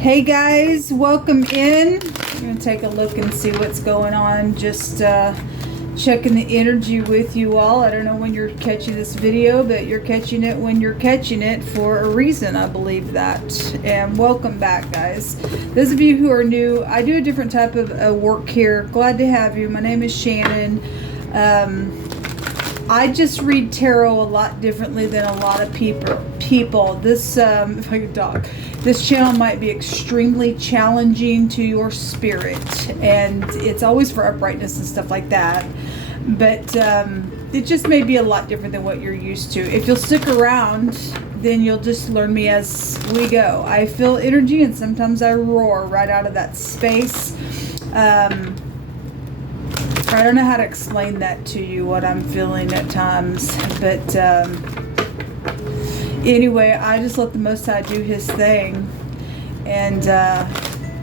Hey guys, welcome in. I'm going to take a look and see what's going on. Just checking the energy with you all. I don't know when you're catching this video, but you're catching it when you're catching it for a reason. I believe that. And welcome back, guys. Those of you who are new, I do a different type of work here. Glad to have you. My name is Shannon. I just read tarot a lot differently than a lot of people. This, if I could talk, this channel might be extremely challenging to your spirit, and it's always for uprightness and stuff like that. But it just may be a lot different than what you're used to. If you'll stick around, then you'll just learn me as we go. I feel energy, and sometimes I roar right out of that space. I don't know how to explain that to you, what I'm feeling at times, but anyway, I just let the Most High do His thing, and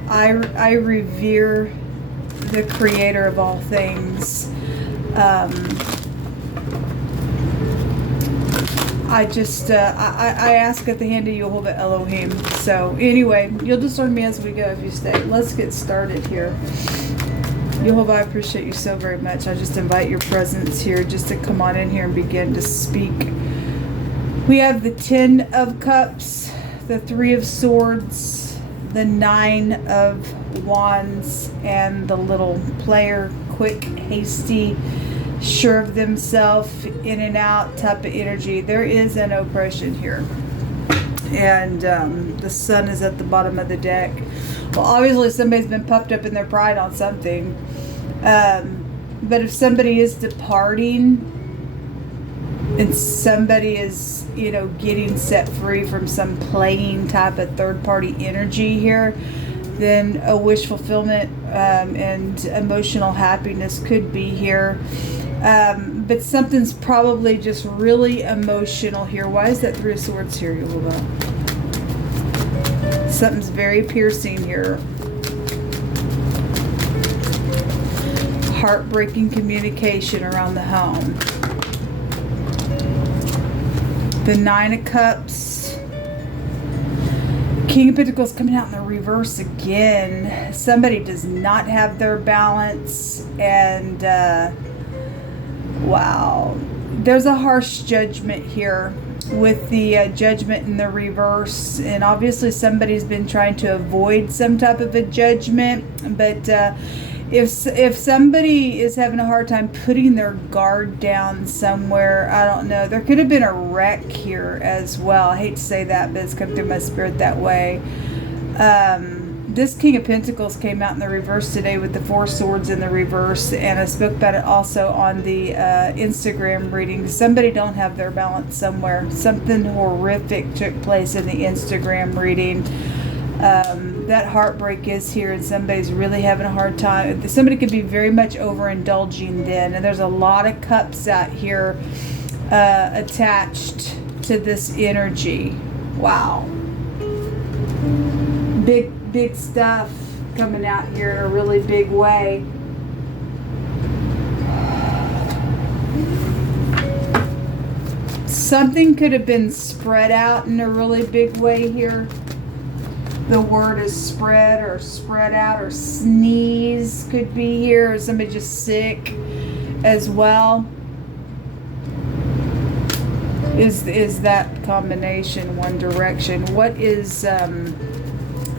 I revere the Creator of all things. I ask at the hand of Yehovah Elohim. So anyway, you'll just learn me as we go if you stay. Let's get started here. Yehovah, I appreciate you so very much. I just invite your presence here just to come on in here and begin to speak. We have the 10 of Cups, the 3 of Swords, the 9 of Wands, and the little player, quick, hasty, sure of themselves, in and out type of energy. There is an oppression here. And the Sun is at the bottom of the deck. Well, obviously somebody's been puffed up in their pride on something. But if somebody is departing and somebody is, getting set free from some playing type of third-party energy here, then a wish fulfillment and emotional happiness could be here. But something's probably just really emotional here. Why is that 3 of Swords here, Yehovah? Something's very piercing here. Heartbreaking communication around the home. The 9 of Cups. King of Pentacles coming out in the reverse again. Somebody does not have their balance, and wow, there's a harsh judgment here with the judgment in the reverse, and obviously somebody's been trying to avoid some type of a judgment, but if somebody is having a hard time putting their guard down somewhere, I don't know, there could have been a wreck here as well. I hate to say that, but it's come through my spirit that way. This King of Pentacles came out in the reverse today with the 4 swords in the reverse, and I spoke about it also on the Instagram reading. Somebody don't have their balance somewhere. Something horrific took place in the Instagram reading. That heartbreak is here, and somebody's really having a hard time. Somebody could be very much overindulging then, and there's a lot of cups out here attached to this energy. Wow. Big stuff coming out here in a really big way. Something could have been spread out in a really big way here. The word is spread or spread out, or sneeze could be here, or somebody just sick as well. Is that combination one direction? What is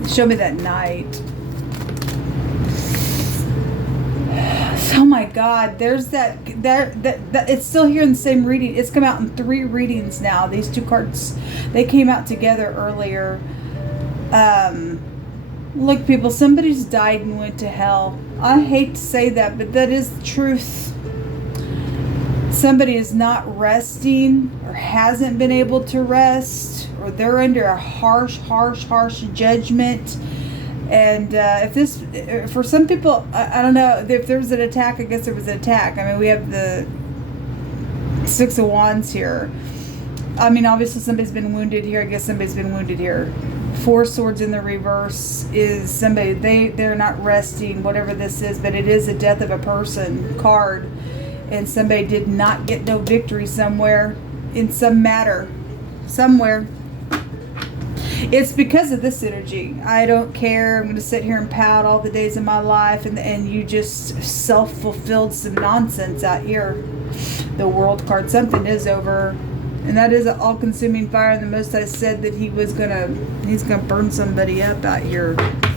show me that Knight. Oh my God, there's that it's still here in the same reading. It's come out in 3 readings now. These 2 cards, they came out together earlier. Look, people, somebody's died and went to hell. I hate to say that, but that is the truth. Somebody is not resting, or hasn't been able to rest, or they're under a harsh judgment. And for some people, I don't know, if there was an attack, I guess there was an attack. I mean, we have the 6 of Wands here. I mean, obviously somebody's been wounded here. I guess somebody's been wounded here. 4 swords in the reverse is somebody, they're not resting, whatever this is, but it is a death of a person card. And somebody did not get no victory somewhere, in some matter, somewhere. It's because of this energy. I don't care. I'm going to sit here and pout all the days of my life, and you just self-fulfilled some nonsense out here. The World card, something is over, and that is an all-consuming fire. And the Most High said that he's gonna burn somebody up out here.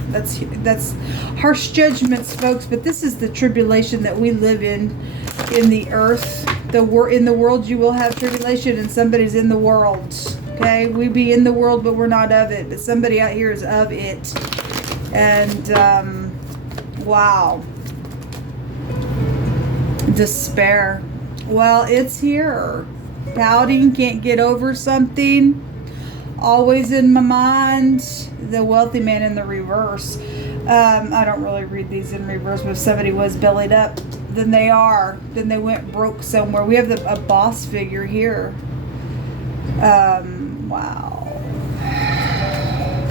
That's harsh judgments, folks. But this is the tribulation that we live in the earth. In the world you will have tribulation, and somebody's in the world. Okay, we be in the world, but we're not of it. But somebody out here is of it. And wow, despair. Well, it's here. Pouting, can't get over something. Always in my mind. The wealthy man in the reverse. I don't really read these in reverse, but if somebody was bellied up, then they are. Then they went broke somewhere. We have a boss figure here. Wow.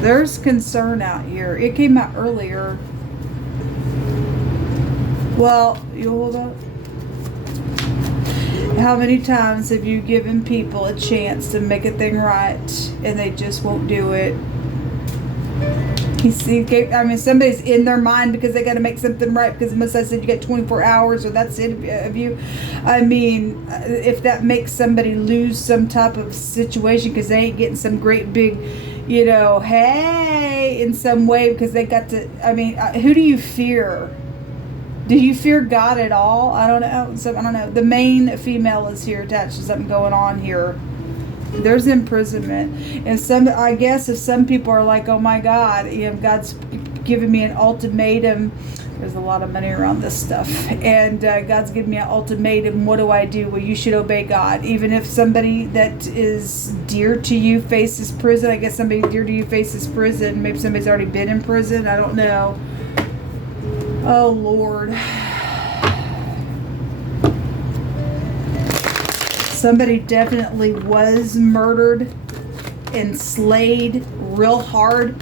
There's concern out here. It came out earlier. Well, you hold up. How many times have you given people a chance to make a thing right and they just won't do it? Somebody's in their mind because they got to make something right because Most High said you got 24 hours or that's it of you. I mean, if that makes somebody lose some type of situation because they ain't getting some great big, hey, in some way because they got to, who do you fear? Do you fear God at all? I don't know. I don't know. The main female is here attached to something going on here. There's imprisonment. And I guess if some people are like, oh my God, God's giving me an ultimatum. There's a lot of money around this stuff. And God's giving me an ultimatum. What do I do? Well, you should obey God. Even if somebody that is dear to you faces prison. I guess somebody dear to you faces prison. Maybe somebody's already been in prison. I don't know. Oh, Lord. Somebody definitely was murdered and slayed real hard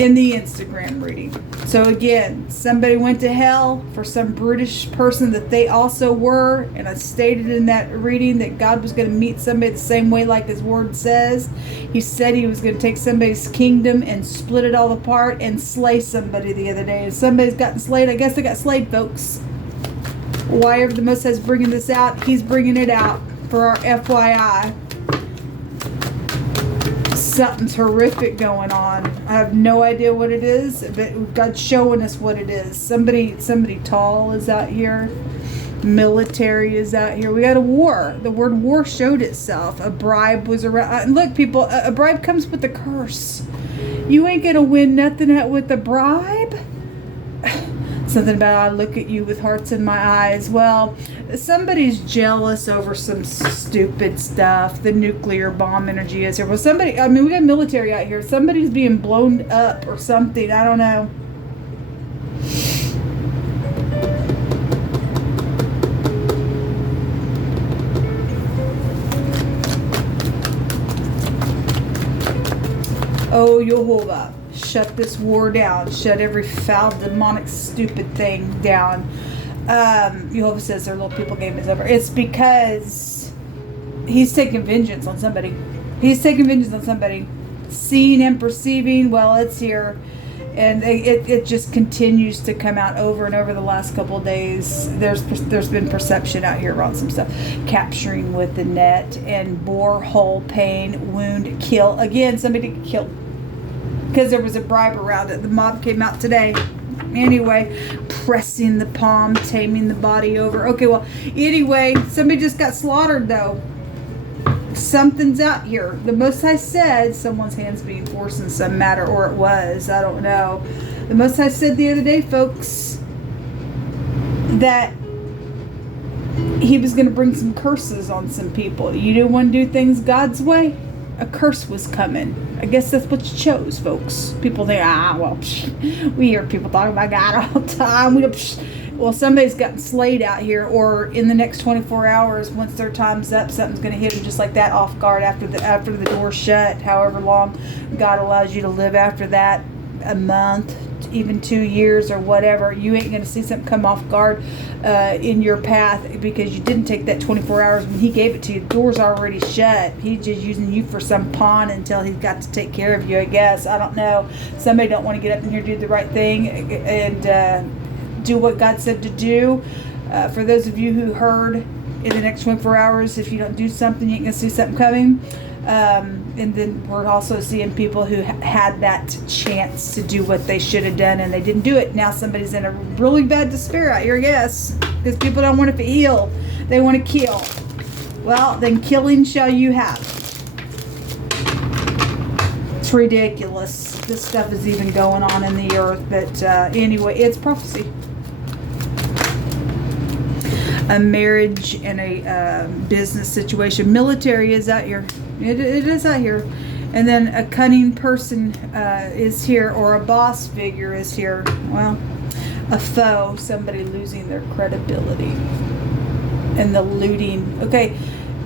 in the Instagram reading. So again, somebody went to hell for some brutish person that they also were. And I stated in that reading that God was going to meet somebody the same way like his word says. He said he was going to take somebody's kingdom and split it all apart and slay somebody the other day. And somebody's gotten slayed. I guess they got slayed, folks. Why ever the Most High is bringing this out, he's bringing it out for our FYI. Something's horrific going on. I have no idea what it is, but God's showing us what it is. Somebody tall is out here. Military is out here. We got a war. The word war showed itself. A bribe was around. Look, people, a bribe comes with a curse. You ain't gonna win nothing with a bribe. Something about I look at you with hearts in my eyes. Well, somebody's jealous over some stupid stuff. The nuclear bomb energy is here. Well, we got military out here. Somebody's being blown up or something. I don't know. Oh, Yehovah. Shut this war down. Shut every foul, demonic, stupid thing down. Jehovah says their little people game is over. It's because he's taking vengeance on somebody. He's taking vengeance on somebody. Seeing and perceiving, well, it's here. And it just continues to come out over and over the last couple of days. There's been perception out here around some stuff. Capturing with the net and bore, hole, pain, wound, kill. Again, somebody get killed. Because there was a bribe around it. The mob came out today. Anyway, pressing the palm, taming the body over. Okay, well, anyway, somebody just got slaughtered, though. Something's out here. The Most High said someone's hands being forced in some matter, or it was. I don't know. The Most High said the other day, folks, that he was going to bring some curses on some people. You didn't want to do things God's way? A curse was coming. I guess that's what you chose, folks. People think, we hear people talking about God all the time. Well, somebody's gotten slayed out here, or in the next 24 hours, once their time's up, something's going to hit them just like that, off guard, after the door's shut. However long God allows you to live after that, a month, even 2 years or whatever, you ain't going to see something come off guard in your path because you didn't take that 24 hours when he gave it to you. The door's already shut. He's just using you for some pawn until he's got to take care of you, I guess. I don't know. Somebody don't want to get up in here, do the right thing, and do what God said to do. For those of you who heard, in the next 24 hours, if you don't do something, you ain't going to see something coming. And then we're also seeing people who had that chance to do what they should have done and they didn't do it. Now somebody's in a really bad despair out here, yes, because people don't want to heal. They want to kill. Well, then killing shall you have. It's ridiculous. This stuff is even going on in the earth. But anyway, it's prophecy. A marriage and a business situation. Military is out here. It is out here. And then a cunning person is here, or a boss figure is here. Well, a foe, somebody losing their credibility. And the looting. Okay,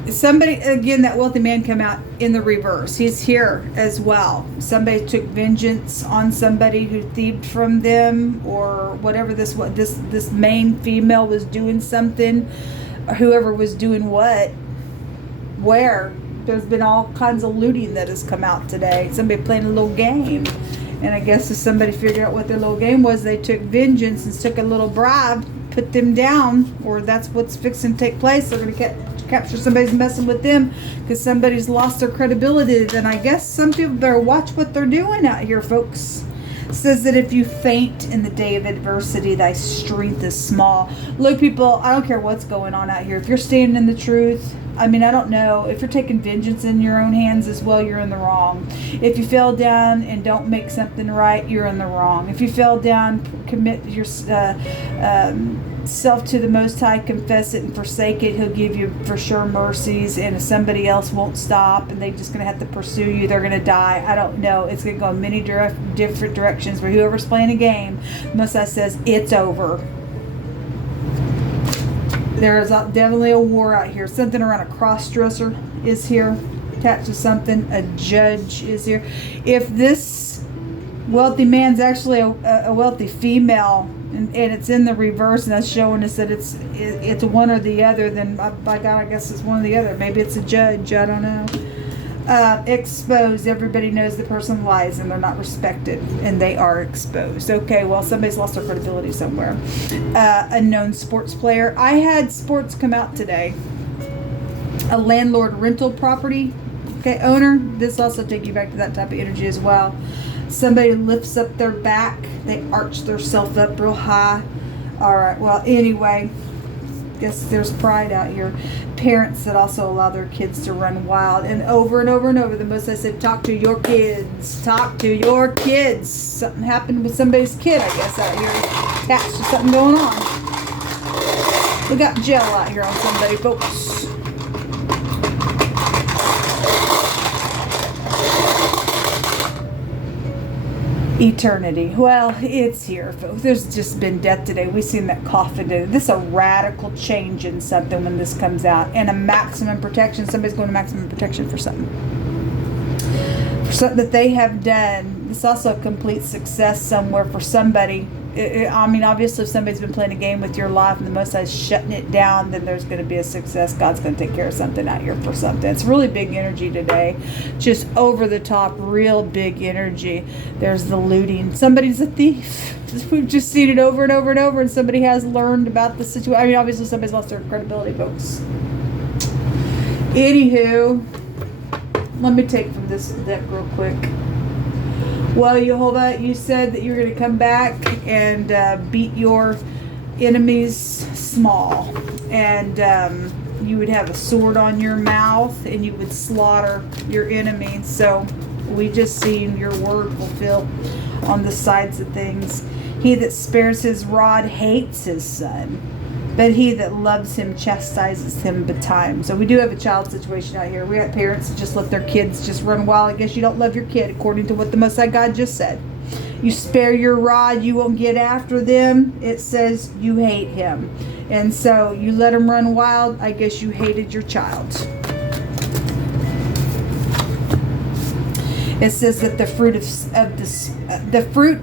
somebody, again, that wealthy man come out in the reverse. He's here as well. Somebody took vengeance on somebody who thieved from them, or whatever this main female was doing something, or whoever was doing what, where. There's been all kinds of looting that has come out today. Somebody playing a little game. And I guess if somebody figured out what their little game was, they took vengeance and took a little bribe, put them down, or that's what's fixing to take place. They're going to capture somebody's messing with them because somebody's lost their credibility. Then I guess some people better watch what they're doing out here, folks. It says that if you faint in the day of adversity, thy strength is small. Look, people, I don't care what's going on out here. If you're standing in the truth, I mean, I don't know. If you're taking vengeance in your own hands as well, you're in the wrong. If you fell down and don't make something right, you're in the wrong. If you fell down, commit yourself to the Most High, confess it and forsake it, He'll give you for sure mercies. And if somebody else won't stop and they're just going to have to pursue you, they're going to die. I don't know. It's going to go in many different directions. But whoever's playing a game, the Most High says, it's over. There is definitely a war out here. Something around a cross-dresser is here, attached to something. A judge is here. If this wealthy man's actually a wealthy female, and it's in the reverse, and that's showing us that it's one or the other, then by God, I guess it's one or the other. Maybe it's a judge. I don't know. Exposed. Everybody knows the person lies and they're not respected, and they are exposed. Okay, well, somebody's lost their credibility somewhere. A known sports player. I had sports come out today. A landlord rental property, okay, owner. This also take you back to that type of energy as well. Somebody lifts up their back. They arch themselves up real high. All right, well, anyway, guess there's pride out here. Parents that also allow their kids to run wild, and over and over and over, the Most I said, talk to your kids. Talk to your kids. Something happened with somebody's kid, I guess, out here, attached to something going on. We got gel out here on somebody, folks. Eternity. Well, it's here, folks. There's just been death today. We've seen that coffin today. This is a radical change in something when this comes out. And a maximum protection. Somebody's going to maximum protection for something. For something that they have done. It's also a complete success somewhere for somebody. I mean, obviously, if somebody's been playing a game with your life and the Most High is shutting it down, then there's going to be a success. God's going to take care of something out here for something. It's really big energy today. Just over the top, real big energy. There's the looting. Somebody's a thief. We've just seen it over and over and over, and somebody has learned about the situation. I mean, obviously, somebody's lost their credibility, folks. Anywho, let me take from this deck real quick. Well, Jehovah, you said that you're going to come back and beat your enemies small. And you would have a sword on your mouth and you would slaughter your enemies. So we just seen your word fulfilled on the sides of things. He that spares his rod hates his son, but he that loves him chastises him betimes. So we do have a child situation out here. We have parents that just let their kids just run wild. I guess you don't love your kid, according to what the Most High God just said. You spare your rod, you won't get after them. It says you hate him. And so you let him run wild. I guess you hated your child. It says that the fruit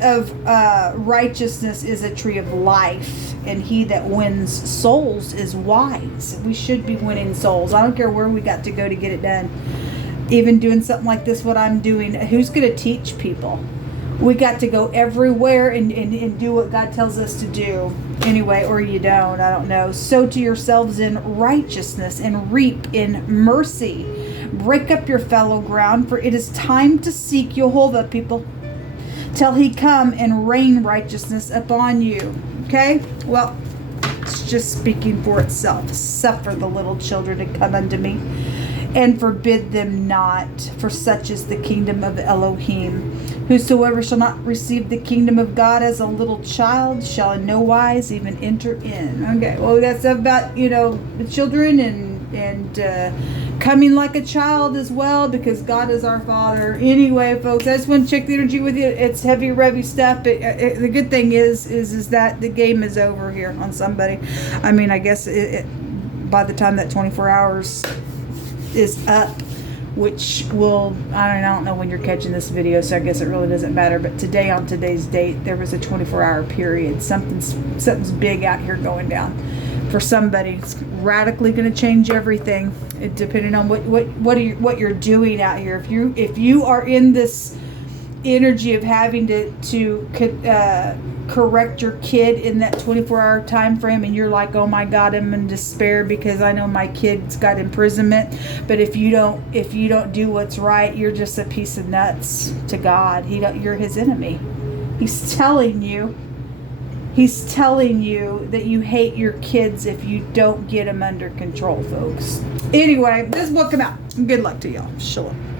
of righteousness is a tree of life, and he that wins souls is wise. We should be winning souls. I don't care where we got to go to get it done. Even doing something like this, what I'm doing, who's going to teach people? We got to go everywhere and do what God tells us to do. Anyway, or you don't, I don't know. Sow to yourselves in righteousness and reap in mercy. Break up your fallow ground, for it is time to seek Jehovah, people, till he come and rain righteousness upon you. Okay? Well, it's just speaking for itself. Suffer the little children to come unto me, and forbid them not, for such is the kingdom of Elohim. Whosoever shall not receive the kingdom of God as a little child shall in no wise even enter in. Okay, well, that's about, the children and coming like a child as well, because God is our Father. Anyway, folks, I just want to check the energy with you. It's heavy, revy stuff. The good thing is that the game is over here on somebody. I mean, I guess by the time that 24 hours is up, which will, I don't know when you're catching this video, so I guess it really doesn't matter, but today, on today's date, there was a 24-hour period. Something's big out here going down for somebody. It's radically going to change everything, depending on what you're doing out here. If you are in this energy of having to correct your kid in that 24-hour time frame, and you're like, oh my God, I'm in despair because I know my kid's got imprisonment. But if you don't do what's right, you're just a piece of nuts to God. You're his enemy. He's telling you that you hate your kids if you don't get them under control, folks. Anyway, this will come out. Good luck to y'all. Shalom.